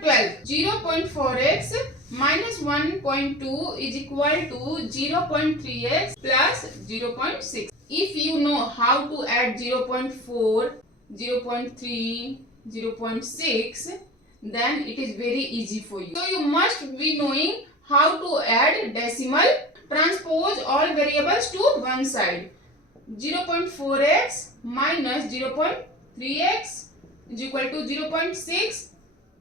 12. 0.4x minus 1.2 is equal to 0.3x plus 0.6. If you know how to add 0.4, 0.3, 0.6, then it is very easy for you. So you must be knowing how to add decimal. Transpose all variables to one side. 0.4x minus 0.3x is equal to 0.6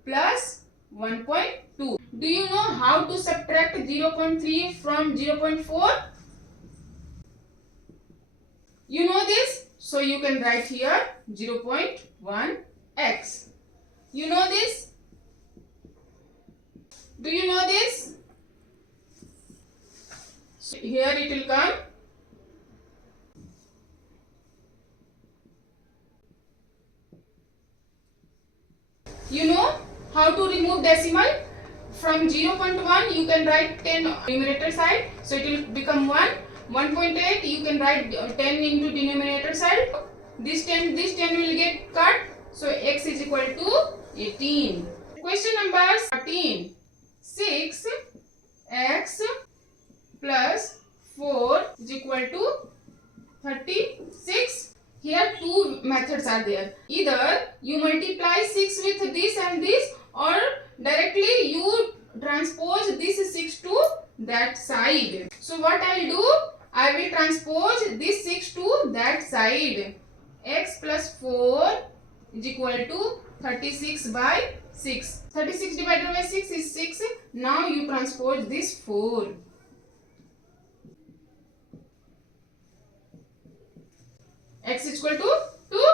plus 1.2. Do you know how to subtract 0.3 from 0.4? You know this? So you can write here 0.1x. You know this? Do you know this? So here it will come. You know how to remove decimal? From 0.1 you can write 10 numerator side. So it will become 1. 1.8 you can write 10 into denominator side. This 10 will get cut. So x is equal to 18. Question number 13. 6x plus 4 is equal to 36. Here two methods are there. Either you multiply 6 with this and this, or directly you transpose this 6 to that side. So what I will do? I will transpose this 6 to that side. X plus 4 is equal to 36 by 6. 36 divided by 6 is 6. Now you transpose this 4. X is equal to 2.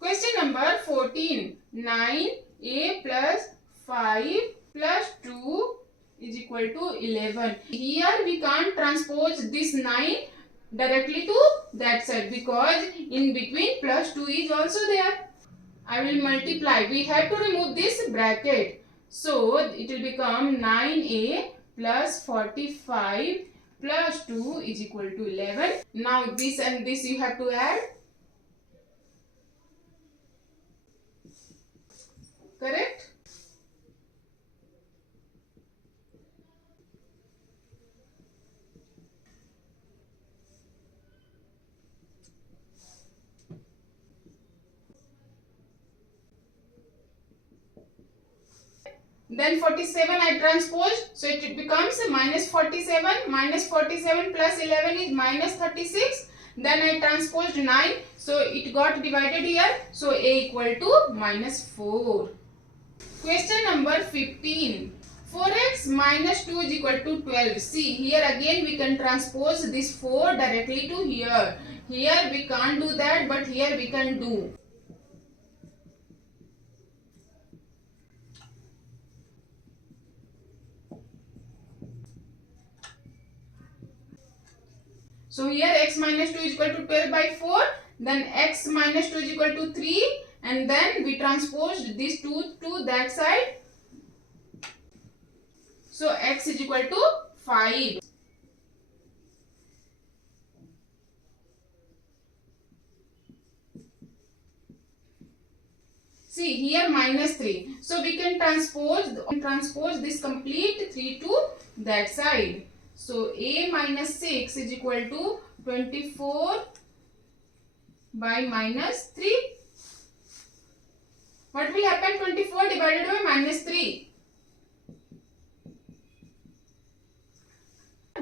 Question number 14. 9a plus 5 plus 2 is equal to 11. Here we can't transpose this 9 directly to that side because in between plus 2 is also there. I will multiply. We have to remove this bracket. So it will become 9a plus 45 plus 2 is equal to 11. Now this and this you have to add. Correct? Then 47 I transpose, so it becomes minus 47. Minus 47 plus 11 is minus 36. Then I transposed 9, so it got divided here. So a equal to minus 4. Question number 15. 4x minus 2 is equal to 12. See, here again we can transpose this 4 directly to here. Here we can't do that, but here we can do. So here x minus 2 is equal to 12 by 4. Then x minus 2 is equal to 3. And then we transposed this 2 to that side. So x is equal to 5. See here minus 3. So we can transpose this complete 3 to that side. So a minus 6 is equal to 24 by minus 3. What will happen? 24 divided by minus 3.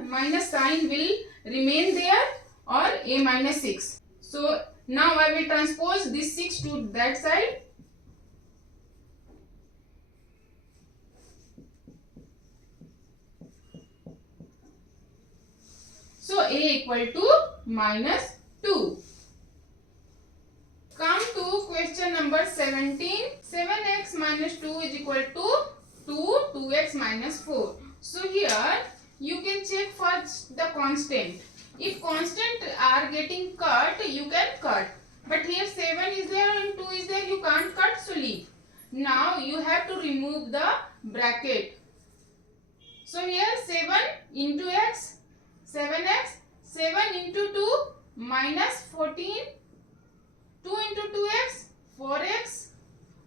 Minus sign will remain there, or a minus 6. So now I will transpose this 6 to that side. So a equal to minus 2. Come to question number 17. 7x minus 2 is equal to 2x minus 4. So here you can check first the constant. If constant are getting cut, you can cut. But here 7 is there and 2 is there, you can't cut, so leave. Now you have to remove the bracket. So here 7 into x, 7x, 7 into 2 minus 14, 2 into 2x, 4x,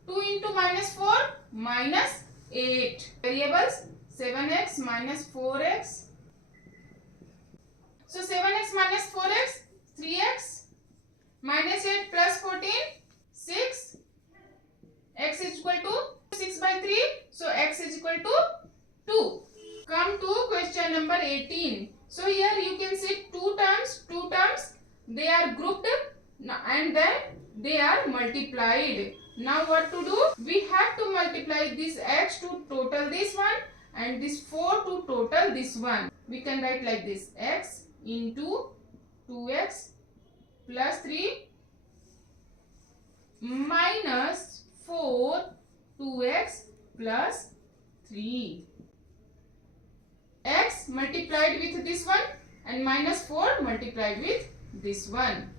2 into minus 4 minus variables 7x minus 4x. So 7x minus 4x 3x minus 8 plus 14 6. X is equal to 6 by 3. So x is equal to 2. Come to question number 18. So here you can see two terms, they are grouped and then they are multiplied. Now what to do? We have to multiply this x to total this one and this 4 to total this one. We can write like this: x into 2x plus 3 minus 4 2x plus 3. X multiplied with this one and minus 4 multiplied with this one.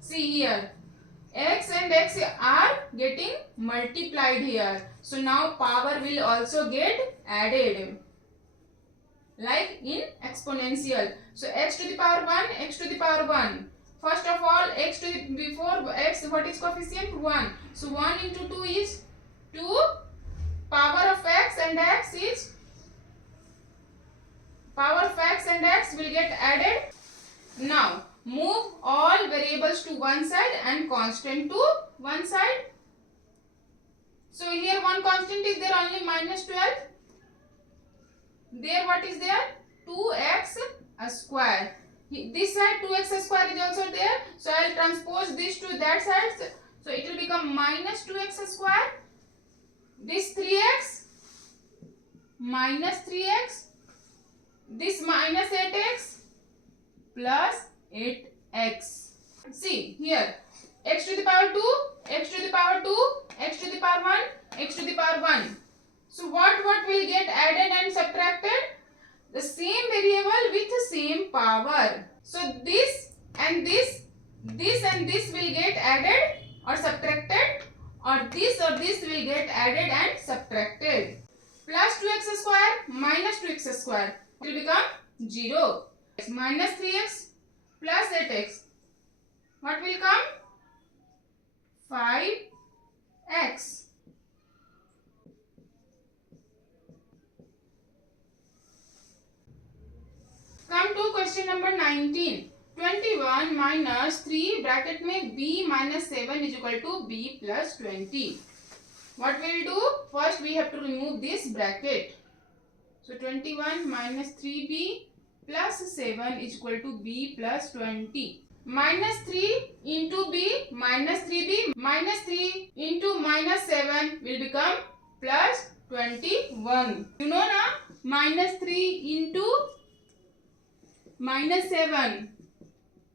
See here, x and x are getting multiplied here. So now power will also get added like in exponential. So x to the power 1, x to the power 1. First of all, x to the, before x, what is coefficient? 1. So 1 into 2 is 2. Power of x and x is, power of x and x will get added. Now move all variables to one side and constant to one side. So here one constant is there, only minus 12. There what is there? 2x square. This side 2x square is also there. So I will transpose this to that side. So it will become minus 2x square. This 3x minus 3x. This minus 8x plus 8x. See here, x to the power 2, x to the power 2, x to the power 1, x to the power 1. So what will get added and subtracted? The same variable with the same power. So this and this and this will get added or subtracted, or this will get added and subtracted. Plus 2x square minus 2x square will become 0. Minus 3x plus 8x. What will come? 5x. Come to question number 19. 21 minus 3 bracket में b minus 7 is equal to b plus 20. What we will do? First we have to remove this bracket. So 21 minus 3b plus 7 is equal to b plus 20. Minus 3 into b minus 3b minus 3 into minus 7 will become plus 21. You know na? Minus 3 into minus 7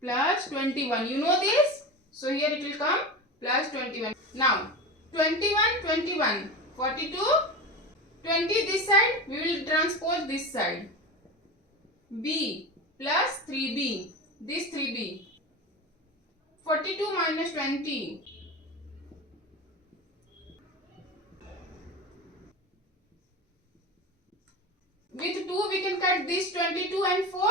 plus 21. You know this? So here it will come plus 21. Now 21, 42, 20 this side, we will transpose this side. B plus 3b, this 3b. 42 minus 20. With 2 we can cut this 22 and 4.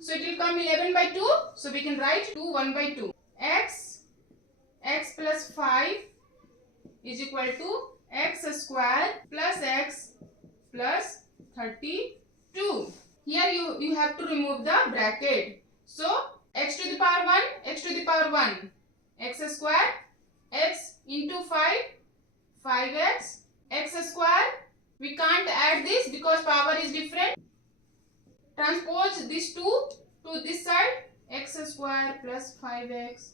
So it will come 11 by 2. So we can write 2 1 by 2. X plus 5 is equal to x square plus x plus 32. Here you have to remove the bracket. So x to the power 1, x to the power 1. X square, x into 5, 5x, x square. We can't add this because power is different. Transpose this 2 to this side, x square plus 5x.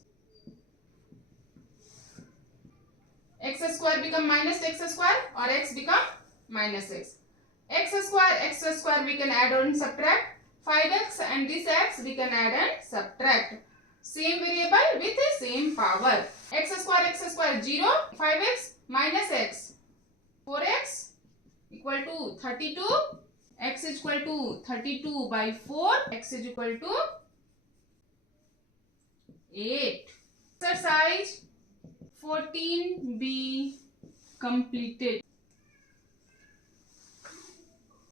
X square become minus x square or x become minus x. X square we can add and subtract. 5x and this x we can add and subtract. Same variable with the same power. X square 0. 5x minus x. 4x equal to 32. X is equal to 32 by 4. X is equal to 8. Exercise 14b completed.